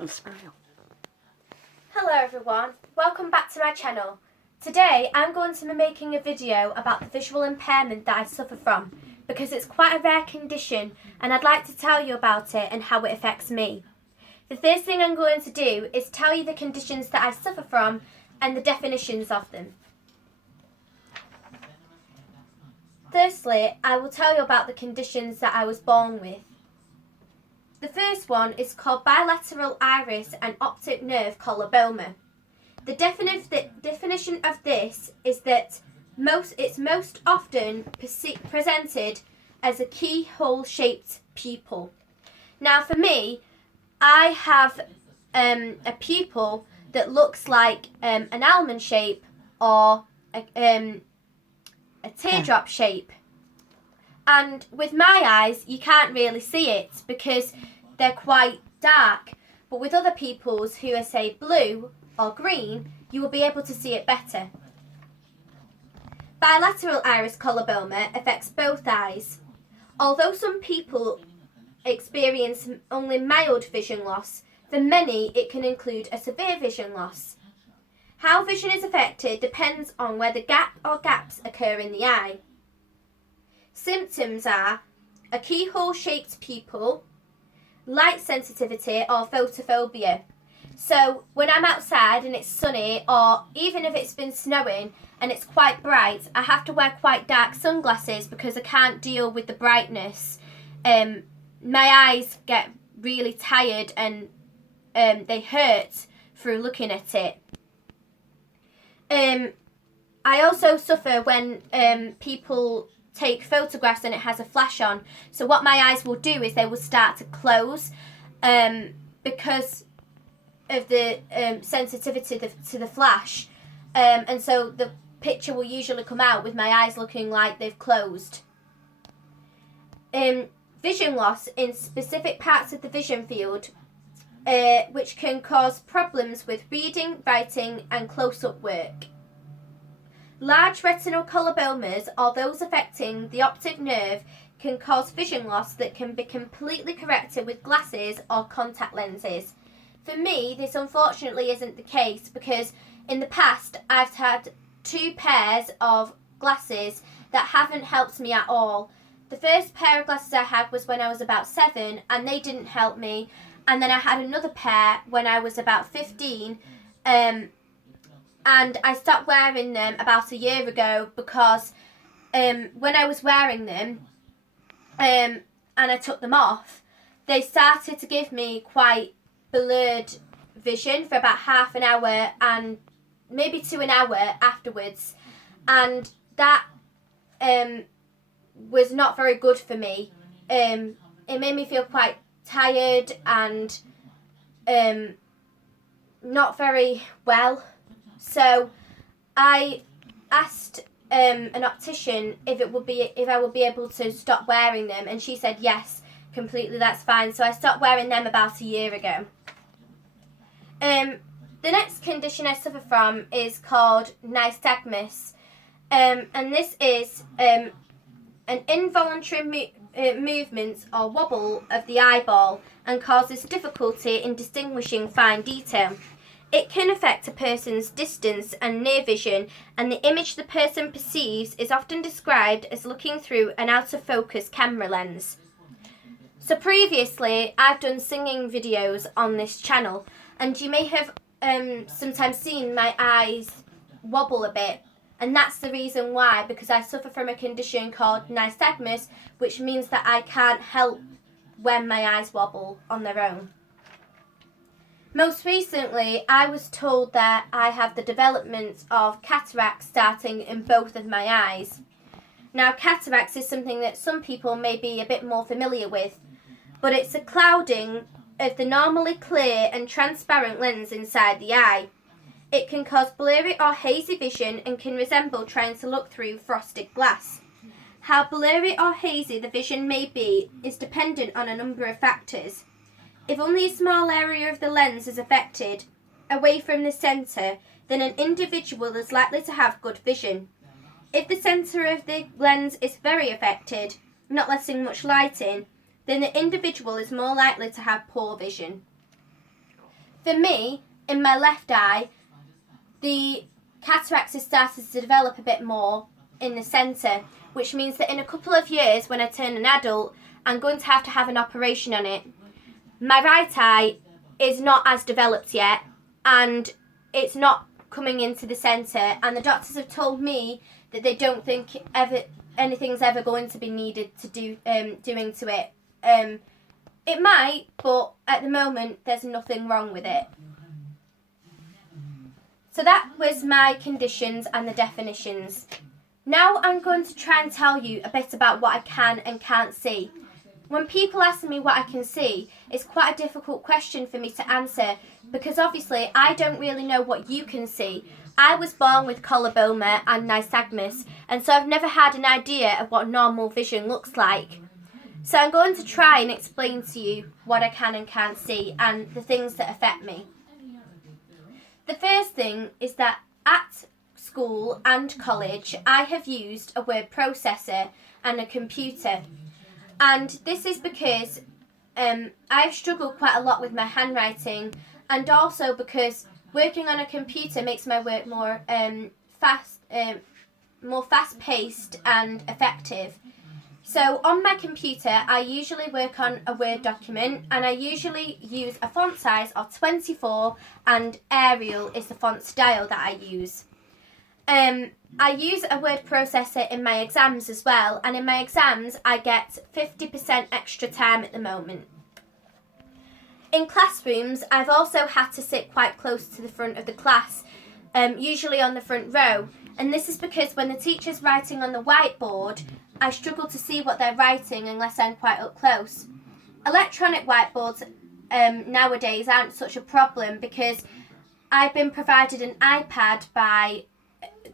and smile. Hello everyone, welcome back to my channel. Today I'm going to be making a video about the visual impairment that I suffer from because it's quite a rare condition and I'd like to tell you about it and how it affects me. The first thing I'm going to do is tell you the conditions that I suffer from and the definitions of them. Firstly, I will tell you about the conditions that I was born with. The first one is called bilateral iris and optic nerve coloboma. The definition of this is that it's most often presented as a keyhole-shaped pupil. Now for me, I have a pupil that looks like an almond shape or a teardrop shape. And with my eyes, you can't really see it because they're quite dark. But with other people's who are, say, blue or green, you will be able to see it better. Bilateral iris coloboma affects both eyes. Although some people experience only mild vision loss, for many it can include a severe vision loss. How vision is affected depends on whether gap or gaps occur in the eye. Symptoms are a keyhole-shaped pupil, light sensitivity or photophobia. So when I'm outside and it's sunny, or even if it's been snowing and it's quite bright, I have to wear quite dark sunglasses because I can't deal with the brightness. My eyes get really tired and they hurt through looking at it. I also suffer when people take photographs and it has a flash on. So what my eyes will do is they will start to close because of the sensitivity to the flash. And so the picture will usually come out with my eyes looking like they've closed. Vision loss in specific parts of the vision field, which can cause problems with reading, writing and close-up work. Large retinal colobomas, or those affecting the optic nerve, can cause vision loss that can be completely corrected with glasses or contact lenses. For me, this unfortunately isn't the case because in the past I've had 2 pairs of glasses that haven't helped me at all. The first pair of glasses I had was when I was about 7 and they didn't help me. And then I had another pair when I was about 15 and I stopped wearing them about a year ago because when I was wearing them and I took them off, they started to give me quite blurred vision for about half an hour and maybe to an hour afterwards, and that was not very good for me. It made me feel quite tired and not very well. So I asked an optician if I would be able to stop wearing them, and she said yes, completely, that's fine. So I stopped wearing them about a year ago. The next condition I suffer from is called nystagmus, and this is an involuntary movement or wobble of the eyeball and causes difficulty in distinguishing fine detail. It can affect a person's distance and near vision, and the image the person perceives is often described as looking through an out-of-focus camera lens. So previously I've done singing videos on this channel, and you may have sometimes seen my eyes wobble a bit, and that's the reason why, because I suffer from a condition called nystagmus, which means that I can't help when my eyes wobble on their own. Most recently, I was told that I have the development of cataracts starting in both of my eyes. Now, cataracts is something that some people may be a bit more familiar with, but it's a clouding of the normally clear and transparent lens inside the eye. It can cause blurry or hazy vision and can resemble trying to look through frosted glass. How blurry or hazy the vision may be is dependent on a number of factors. If only a small area of the lens is affected, away from the centre, then an individual is likely to have good vision. If the centre of the lens is very affected, not letting much light in, then the individual is more likely to have poor vision. For me, in my left eye, the cataracts has started to develop a bit more in the centre, which means that in a couple of years, when I turn an adult, I'm going to have an operation on it. My right eye is not as developed yet, and it's not coming into the centre, and the doctors have told me that they don't think anything's ever going to be needed to doing to it. It might, but at the moment there's nothing wrong with it. So that was my conditions and the definitions. Now I'm going to try and tell you a bit about what I can and can't see. When people ask me what I can see, it's quite a difficult question for me to answer because obviously I don't really know what you can see. I was born with coloboma and nystagmus, and so I've never had an idea of what normal vision looks like. So I'm going to try and explain to you what I can and can't see and the things that affect me. The first thing is that at school and college I have used a word processor and a computer. And this is because I've struggled quite a lot with my handwriting, and also because working on a computer makes my work more fast-paced and effective. So on my computer, I usually work on a Word document, and I usually use a font size of 24, and Arial is the font style that I use. I use a word processor in my exams as well, and in my exams I get 50% extra time at the moment. In classrooms, I've also had to sit quite close to the front of the class, usually on the front row, and this is because when the teacher's writing on the whiteboard, I struggle to see what they're writing unless I'm quite up close. Electronic whiteboards nowadays aren't such a problem because I've been provided an iPad by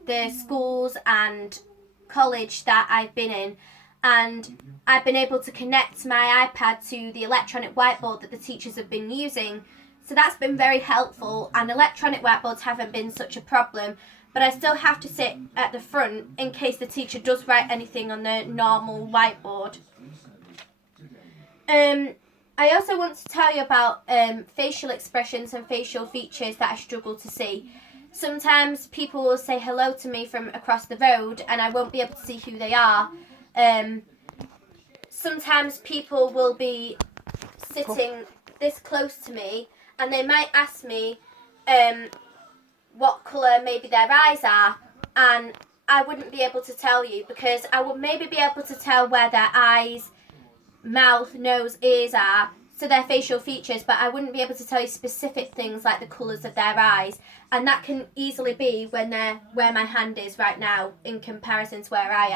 the schools and college that I've been in, and I've been able to connect my iPad to the electronic whiteboard that the teachers have been using. So that's been very helpful, and electronic whiteboards haven't been such a problem, but I still have to sit at the front in case the teacher does write anything on the normal whiteboard. I also want to tell you about facial expressions and facial features that I struggle to see. Sometimes people will say hello to me from across the road and I won't be able to see who they are. Sometimes people will be sitting this close to me and they might ask me what colour maybe their eyes are, and I wouldn't be able to tell you because I would maybe be able to tell where their eyes, mouth, nose, ears are, so their facial features, but I wouldn't be able to tell you specific things like the colours of their eyes, and that can easily be when they're where my hand is right now in comparison to where I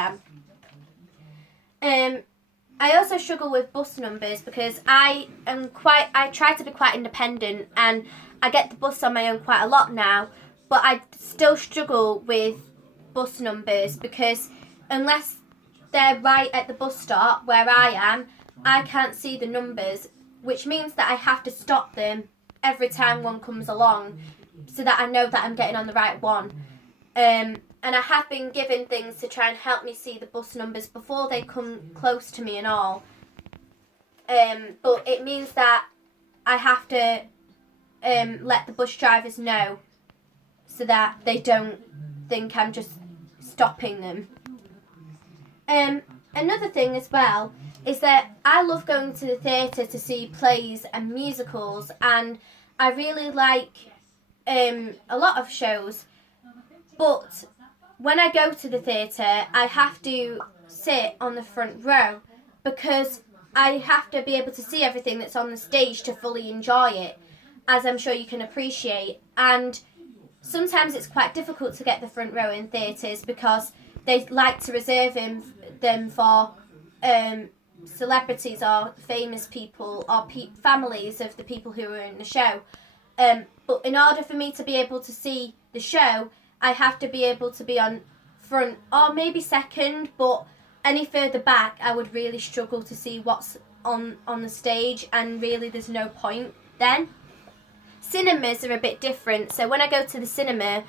am. I also struggle with bus numbers because I try to be quite independent, and I get the bus on my own quite a lot now, but I still struggle with bus numbers because unless they're right at the bus stop where I am, I can't see the numbers, which means that I have to stop them every time one comes along so that I know that I'm getting on the right one. And I have been given things to try and help me see the bus numbers before they come close to me and all. But it means that I have to let the bus drivers know so that they don't think I'm just stopping them. Another thing as well is that I love going to the theatre to see plays and musicals, and I really like a lot of shows, but when I go to the theatre I have to sit on the front row because I have to be able to see everything that's on the stage to fully enjoy it, as I'm sure you can appreciate, and sometimes it's quite difficult to get the front row in theatres because they like to reserve them for celebrities or famous people or families of the people who are in the show. But in order for me to be able to see the show, I have to be able to be on front or maybe second, but any further back I would really struggle to see what's on the stage, and really there's no point then. Cinemas are a bit different, so when I go to the cinema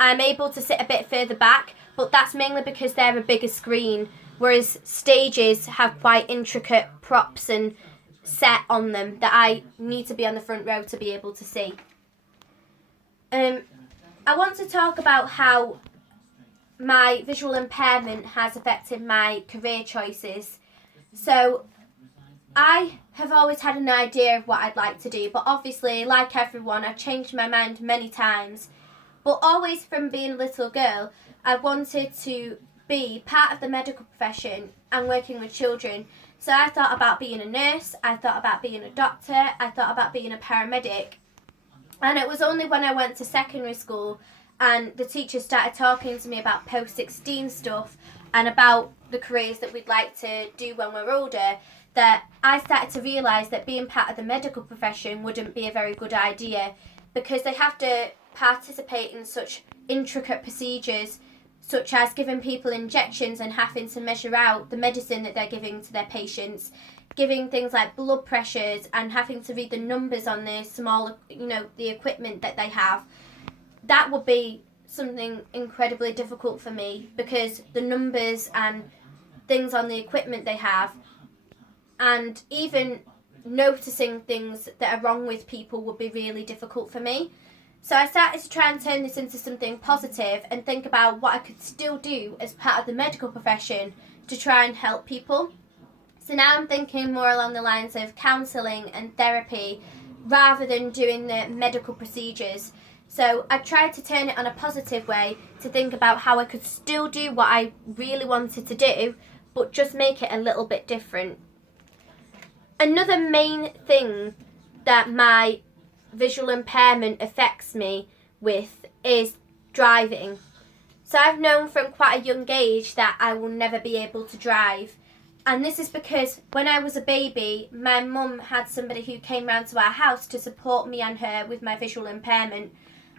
I'm able to sit a bit further back, but that's mainly because they're a bigger screen, whereas stages have quite intricate props and set on them that I need to be on the front row to be able to see. I want to talk about how my visual impairment has affected my career choices. So I have always had an idea of what I'd like to do, but obviously, like everyone, I've changed my mind many times. But always from being a little girl, I wanted to be part of the medical profession and working with children. So I thought about being a nurse, I thought about being a doctor, I thought about being a paramedic. And it was only when I went to secondary school and the teachers started talking to me about post-16 stuff and about the careers that we'd like to do when we're older that I started to realise that being part of the medical profession wouldn't be a very good idea, because they have to participate in such intricate procedures, such as giving people injections and having to measure out the medicine that they're giving to their patients, giving things like blood pressures and having to read the numbers on the small, the equipment that they have. That would be something incredibly difficult for me, because the numbers and things on the equipment they have, and even noticing things that are wrong with people, would be really difficult for me. So I started to try and turn this into something positive and think about what I could still do as part of the medical profession to try and help people. So now I'm thinking more along the lines of counselling and therapy rather than doing the medical procedures. So I tried to turn it on a positive way to think about how I could still do what I really wanted to do, but just make it a little bit different. Another main thing that my visual impairment affects me with is driving. So I've known from quite a young age that I will never be able to drive. And this is because when I was a baby, my mum had somebody who came round to our house to support me and her with my visual impairment.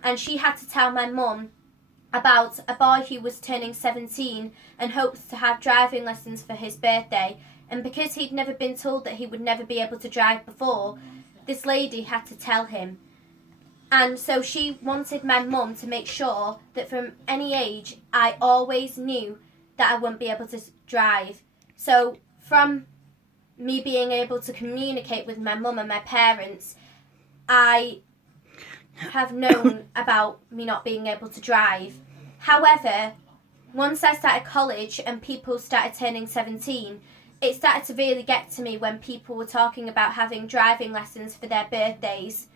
And she had to tell my mum about a boy who was turning 17 and hoped to have driving lessons for his birthday. And because he'd never been told that he would never be able to drive before, this lady had to tell him. And so she wanted my mum to make sure that from any age, I always knew that I wouldn't be able to drive. So from me being able to communicate with my mum and my parents, I have known about me not being able to drive. However, once I started college and people started turning 17, it started to really get to me when people were talking about having driving lessons for their birthdays.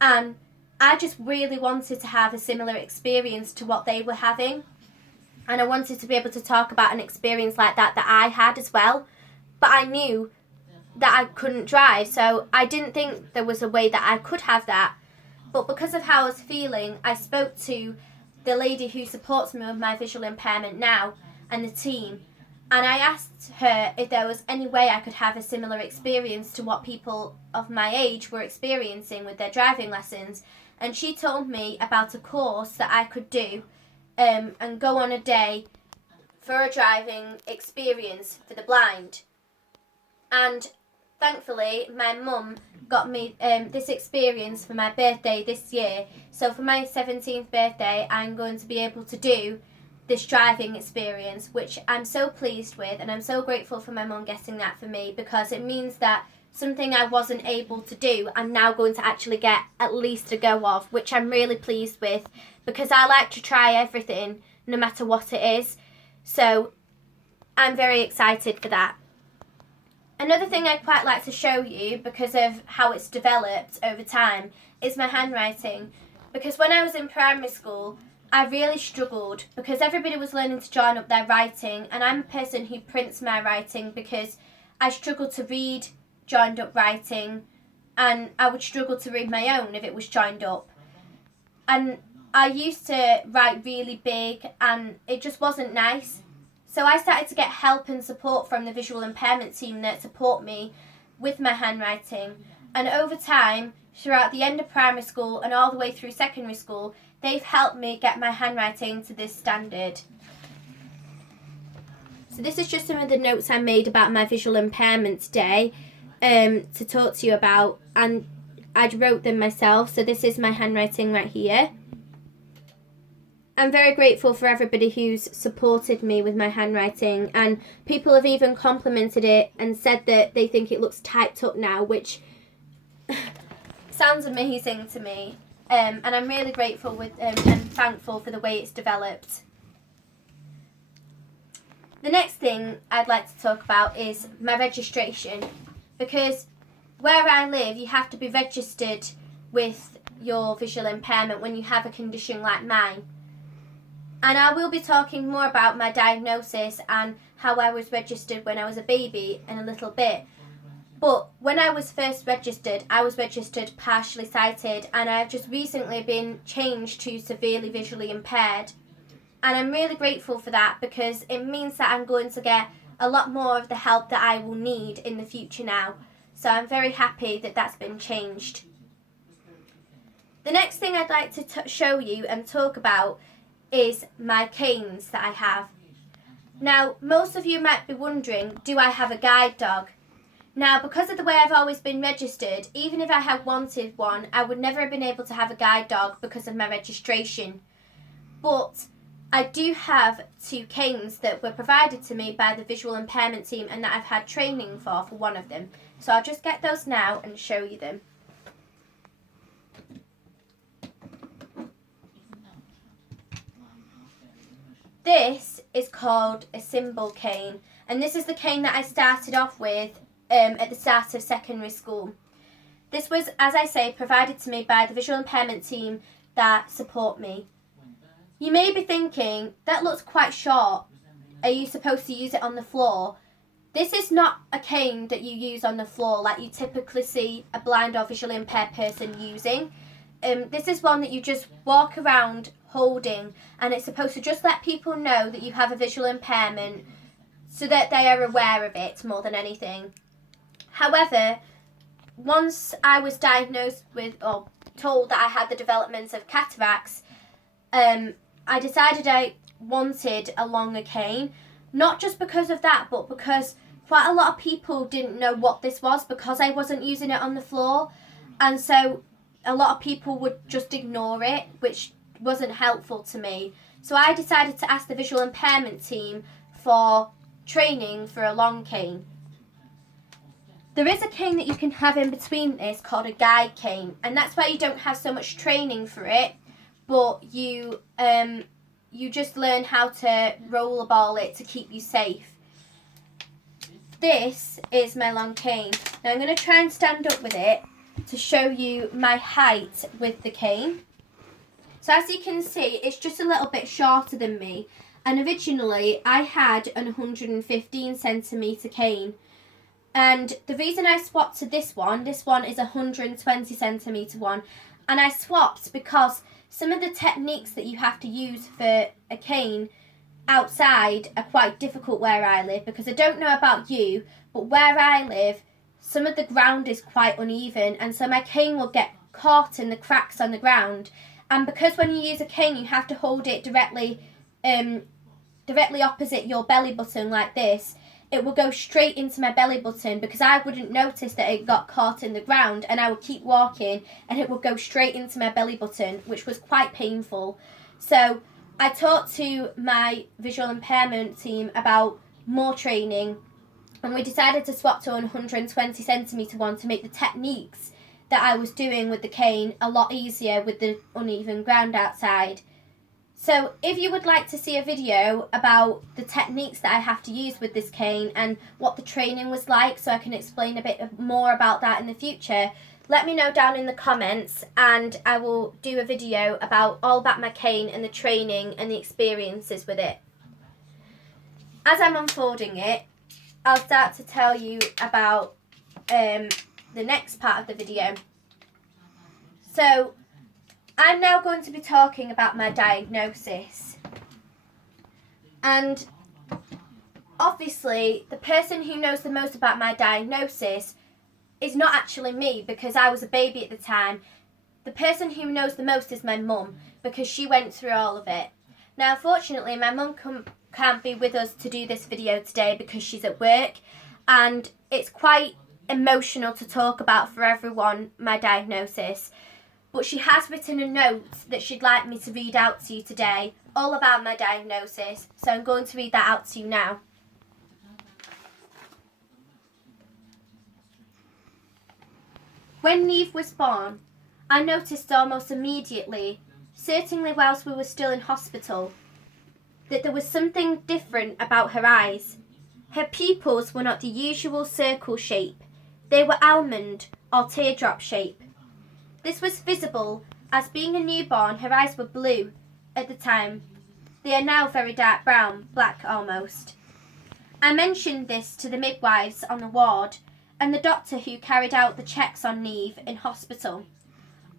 And I just really wanted to have a similar experience to what they were having. And I wanted to be able to talk about an experience like that I had as well. But I knew that I couldn't drive, so I didn't think there was a way that I could have that. But because of how I was feeling, I spoke to the lady who supports me with my visual impairment now and the team. And I asked her if there was any way I could have a similar experience to what people of my age were experiencing with their driving lessons. And she told me about a course that I could do and go on a day for a driving experience for the blind. And thankfully, my mum got me this experience for my birthday this year. So for my 17th birthday, I'm going to be able to do this driving experience, which I'm so pleased with, and I'm so grateful for my mum getting that for me, because it means that something I wasn't able to do, I'm now going to actually get at least a go of, which I'm really pleased with, because I like to try everything, no matter what it is. So I'm very excited for that. Another thing I'd quite like to show you, because of how it's developed over time, is my handwriting. Because when I was in primary school, I really struggled because everybody was learning to join up their writing, and I'm a person who prints my writing because I struggled to read joined up writing, and I would struggle to read my own if it was joined up. And I used to write really big and it just wasn't nice. So I started to get help and support from the visual impairment team that support me with my handwriting. And over time, throughout the end of primary school and all the way through secondary school, they've helped me get my handwriting to this standard. So this is just some of the notes I made about my visual impairment today to talk to you about, and I wrote them myself. So this is my handwriting right here. I'm very grateful for everybody who's supported me with my handwriting, and people have even complimented it and said that they think it looks typed up now, which sounds amazing to me. And I'm really grateful with and thankful for the way it's developed. The next thing I'd like to talk about is my registration, because where I live you have to be registered with your visual impairment when you have a condition like mine. And I will be talking more about my diagnosis and how I was registered when I was a baby in a little bit. But when I was first registered, I was registered partially sighted, and I've just recently been changed to severely visually impaired. And I'm really grateful for that, because it means that I'm going to get a lot more of the help that I will need in the future now. So I'm very happy that that's been changed. The next thing I'd like to show you and talk about is my canes that I have. Now, most of you might be wondering, do I have a guide dog? Now, because of the way I've always been registered, even if I had wanted one, I would never have been able to have a guide dog because of my registration. But I do have 2 canes that were provided to me by the visual impairment team and that I've had training for one of them. So I'll just get those now and show you them. This is called a symbol cane, and this is the cane that I started off with at the start of secondary school. This was, as I say, provided to me by the visual impairment team that support me. You may be thinking, that looks quite short. Are you supposed to use it on the floor? This is not a cane that you use on the floor like you typically see a blind or visually impaired person using. This is one that you just walk around holding, and it's supposed to just let people know that you have a visual impairment so that they are aware of it more than anything. However, once I was diagnosed with or told that I had the development of cataracts, I decided I wanted a longer cane, not just because of that, but because quite a lot of people didn't know what this was because I wasn't using it on the floor, and so a lot of people would just ignore it, which wasn't helpful to me. So I decided to ask the visual impairment team for training for a long cane. There is a cane that you can have in between this called a guide cane, and that's why you don't have so much training for it, but you just learn how to rollerball it to keep you safe. This is my long cane. Now I'm going to try and stand up with it to show you my height with the cane. So as you can see, it's just a little bit shorter than me, and originally I had an 115 centimetre cane, and the reason I swapped to this one is a 120 centimetre one, and I swapped because some of the techniques that you have to use for a cane outside are quite difficult where I live, because I don't know about you, but where I live some of the ground is quite uneven, and so my cane will get caught in the cracks on the ground. And because when you use a cane you have to hold it directly opposite your belly button like this, it will go straight into my belly button, because I wouldn't notice that it got caught in the ground, and I would keep walking and it would go straight into my belly button, which was quite painful. So I talked to my visual impairment team about more training, and we decided to swap to an 120 centimetre one to make the techniques that I was doing with the cane a lot easier with the uneven ground outside. So if you would like to see a video about the techniques that I have to use with this cane and what the training was like, so I can explain a bit more about that in the future, let me know down in the comments, and I will do a video about all about my cane and the training and the experiences with it. As I'm unfolding it, I'll start to tell you about the next part of the video. So I'm now going to be talking about my diagnosis, and obviously the person who knows the most about my diagnosis is not actually me, because I was a baby at the time. The person who knows the most is my mum, because she went through all of it. Now unfortunately my mum can't be with us to do this video today because she's at work, and it's quite emotional to talk about for everyone, my diagnosis. but she has written a note that she'd like me to read out to you today, all about my diagnosis, so I'm going to read that out to you now. When Neve was born, I noticed almost immediately, certainly whilst we were still in hospital, that there was something different about her eyes. Her pupils were not the usual circle shape. They were almond or teardrop shape. This was visible as, being a newborn, her eyes were blue at the time. They are now very dark brown, black almost. I mentioned this to the midwives on the ward and the doctor who carried out the checks on Neve in hospital.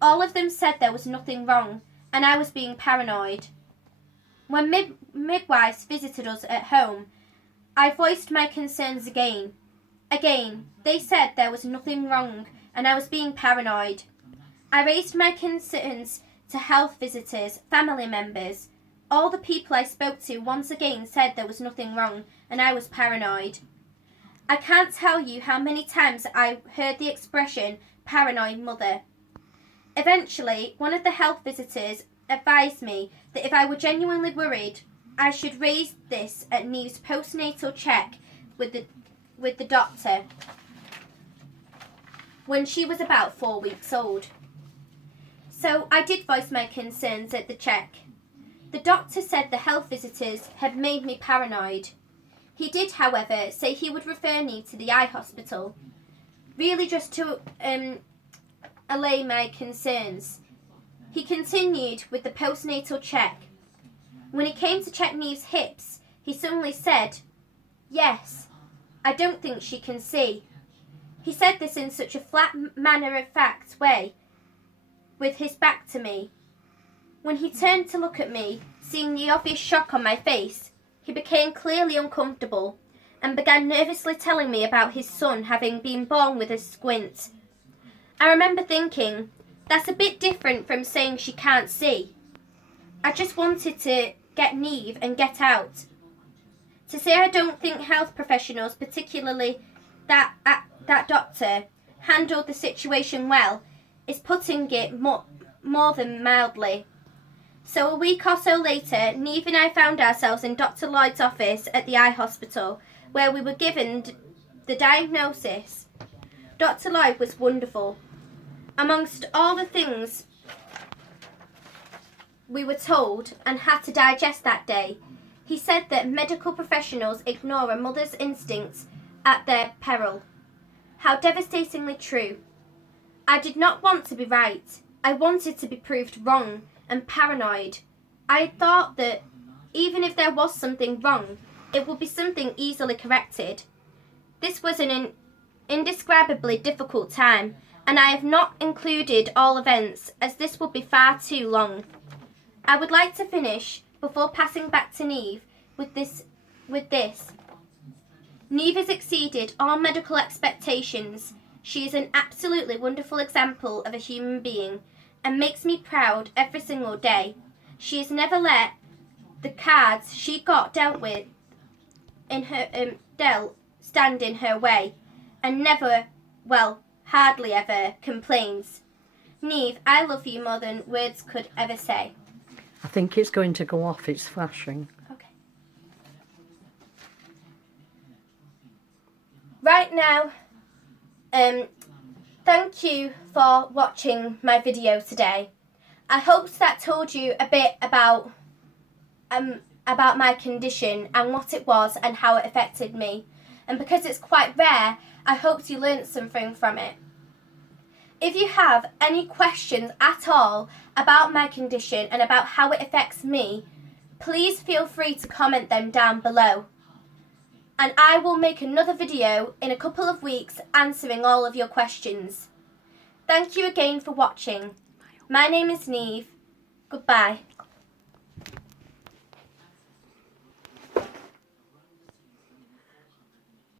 All of them said there was nothing wrong and I was being paranoid. When midwives visited us at home, I voiced my concerns again. Again, they said there was nothing wrong and I was being paranoid. I raised my concerns to health visitors, family members. All the people I spoke to once again said there was nothing wrong and I was paranoid. I can't tell you how many times I heard the expression paranoid mother. Eventually, one of the health visitors advised me that if I were genuinely worried, I should raise this at Neve's postnatal check with the doctor when she was about 4 weeks old. So I did voice my concerns at the check. The doctor said the health visitors had made me paranoid. He did, however, say he would refer me to the eye hospital, really just to allay my concerns. He continued with the postnatal check. When he came to check Neve's hips, he suddenly said, "Yes, I don't think she can see." He said this in such a flat, matter-of-fact way, with his back to me. When he turned to look at me, seeing the obvious shock on my face, he became clearly uncomfortable and began nervously telling me about his son having been born with a squint. I remember thinking, that's a bit different from saying she can't see. I just wanted to get Neve and get out. To say I don't think health professionals, particularly that doctor, handled the situation well is putting it more than mildly. So a week or so later, Neve and I found ourselves in Dr. Lloyd's office at the eye hospital, where we were given the diagnosis. Dr. Lloyd was wonderful. Amongst all the things we were told and had to digest that day, he said that medical professionals ignore a mother's instincts at their peril. How devastatingly true. I did not want to be right. I wanted to be proved wrong and paranoid. I thought that even if there was something wrong, it would be something easily corrected. This was an indescribably difficult time, and I have not included all events as this would be far too long. I would like to finish, before passing back to Neve, with this. Neve has exceeded all medical expectations. She is an absolutely wonderful example of a human being and makes me proud every single day. She has never let the cards she got dealt with in her stand in her way, and never, well, hardly ever complains. Neve, I love you more than words could ever say. I think it's going to go off. It's flashing. Okay. Right now, thank you for watching my video today. I hope that told you a bit about my condition and what it was and how it affected me. And because it's quite rare, I hope you learnt something from it. If you have any questions at all about my condition and about how it affects me, please feel free to comment them down below. And I will make another video in a couple of weeks answering all of your questions. Thank you again for watching. My name is Neve. Goodbye.